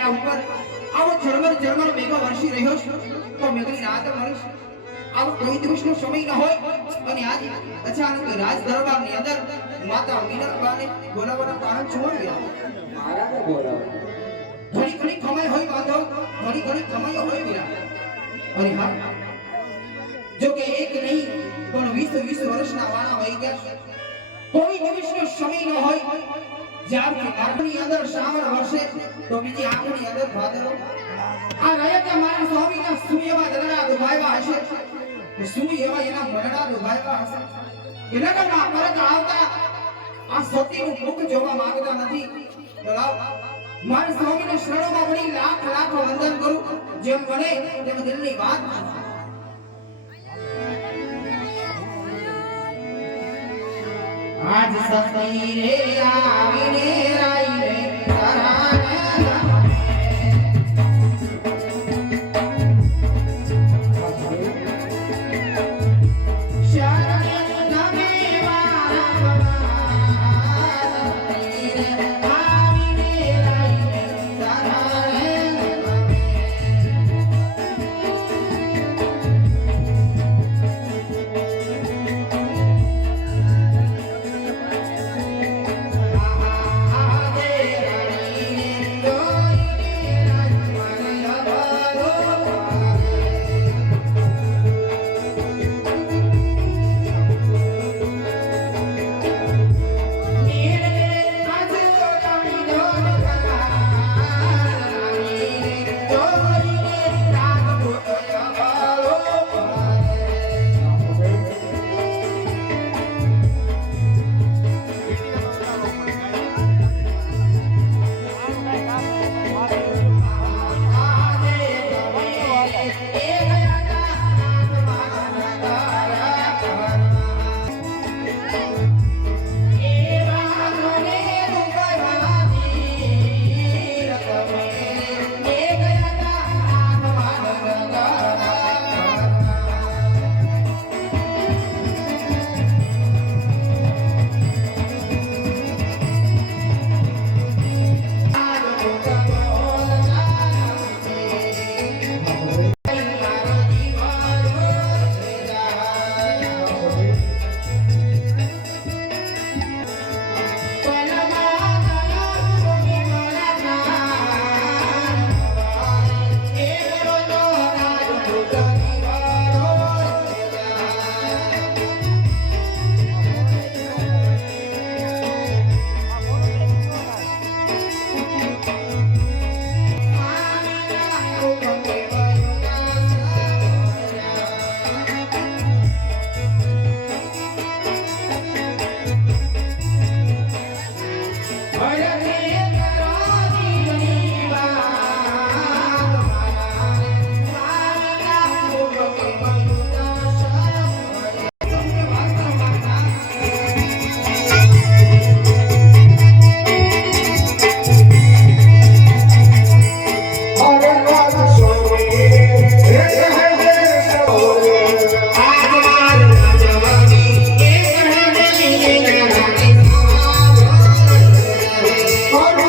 છાયા ઉપર આવો ઝરમર મેઘો વરસી રહ્યો છે તો મેઘની રાત મળશે આવો કોઈ દિવસનો સમય ન હોય અને આજ અચાનક રાજ દરબારની અંદર માતા મીનાબાને બોલાવવાના કારણ શું આવ્યા મારાને બોલાવો ઘણી કમાઈ હોય બાંધો ઘણી કમાઈઓ હોય વીરા અને હા જો કે એક નહીં પણ 20 વર્ષના વાણા વહી ગયા કોઈ દિવસનો સમય ન હોય જ્યારથી આંખની અંદર શ્રાવણ વર્ષે તો બીજી આંખની અંદર ભાદરો આ રયતા મારા સ્વામીના સૂર્યમાં દરડા ડુબાવ્યા હશે તો શું એવા એના મરડા ડુબાવ્યા હશે એના કરના પરત આવતા આ સતીનું મુખ જોવા માંગતા નથી બરાબર મારા સ્વામીને શરણોમાં પડી લાખ વંદન કરું જેમ બને તેમ દિલની વાત આજ સતી રે આવીને રાઈ રે તારા Oh,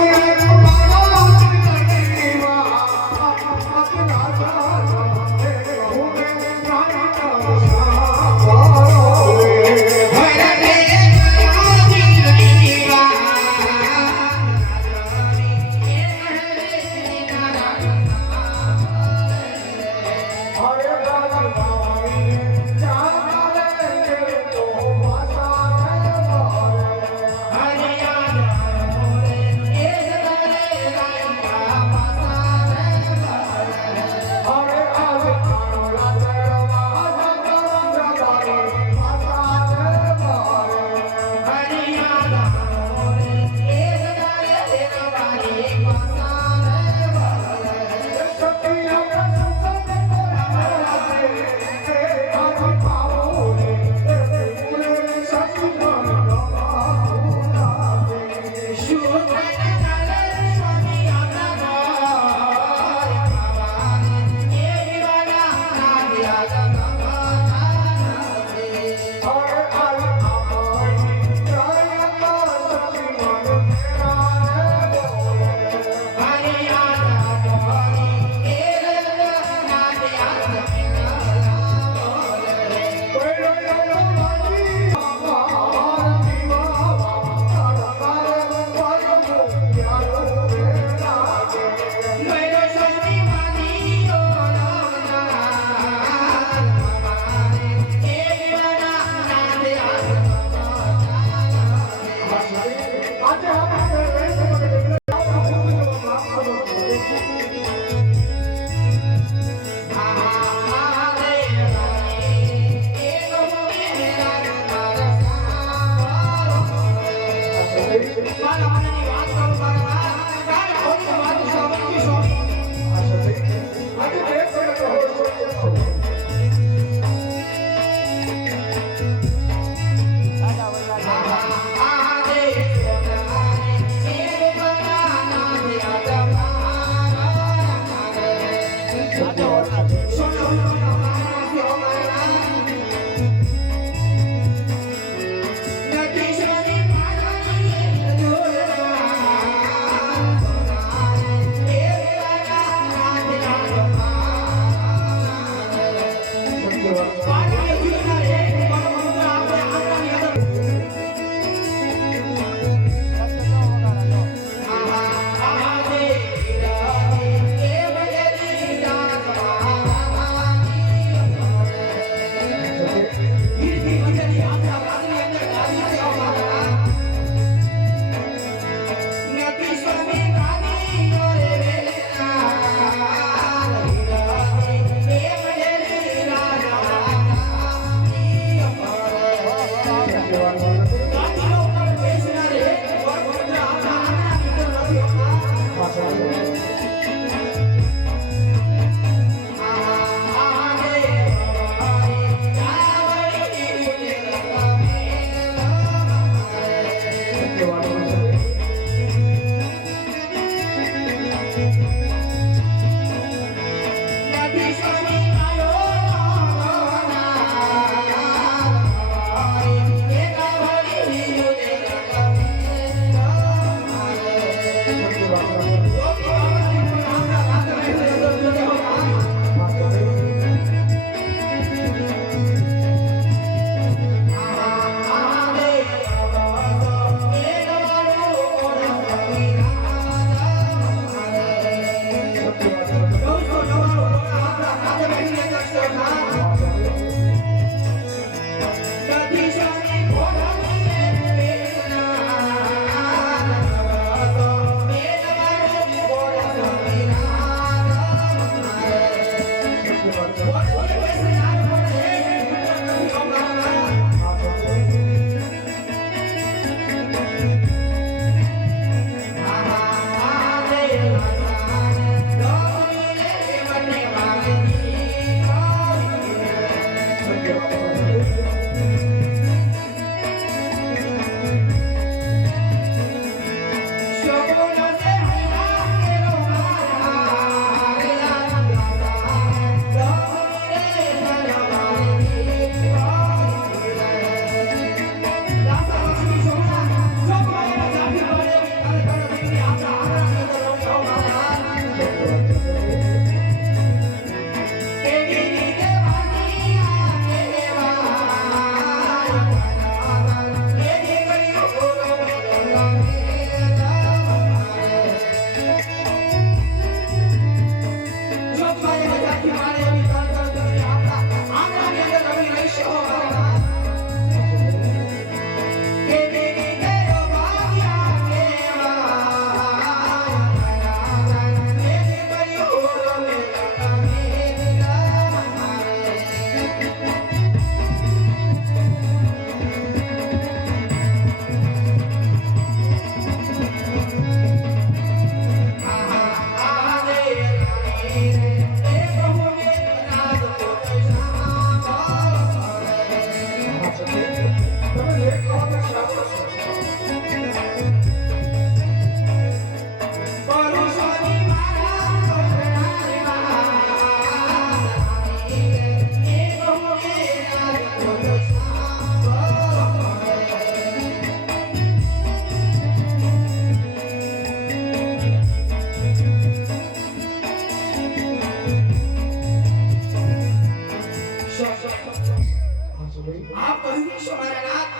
આપ કહ્યું છો મારા નાથ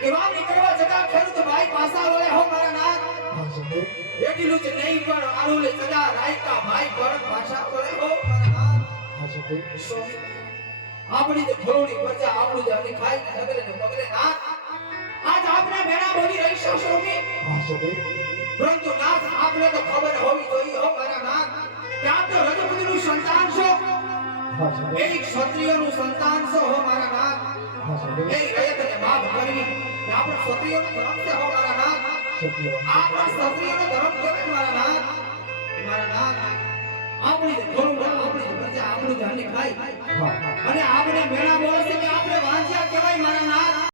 કે વાવણી કરવા જતા ખેડૂત ભાઈ પાસા વળે હો મારા નાથ એટલું જ નહીં પણ આલુલે સદા રાયકા ભાઈ પણ પાછા વળે હો મારા નાથ આપણી જે ફળોની પ્રજા આપણું જે અનિખાઈ નગરે ને પગલે નાથ આજ આપણે બેડા બોલી રહી છો સ્વામી પરંતુ નાથ આપણે તો ખબર હોવી જોઈએ હો મારા નાથ કે આપ તો રજપૂતનું સંતાન છો એક ક્ષત્રિયનું સંતાન છો હો મારા નાથ એ રયતને માફ કરવી કે આપણા ક્ષત્રિયનો ધર્મ છે હો મારા નાથ આપણા ક્ષત્રિયનો ધર્મ કેવાય મારા નાથ આપણી જે કરુણા આપણી જે પ્રજા આપણું જે અન્ન ખાય અને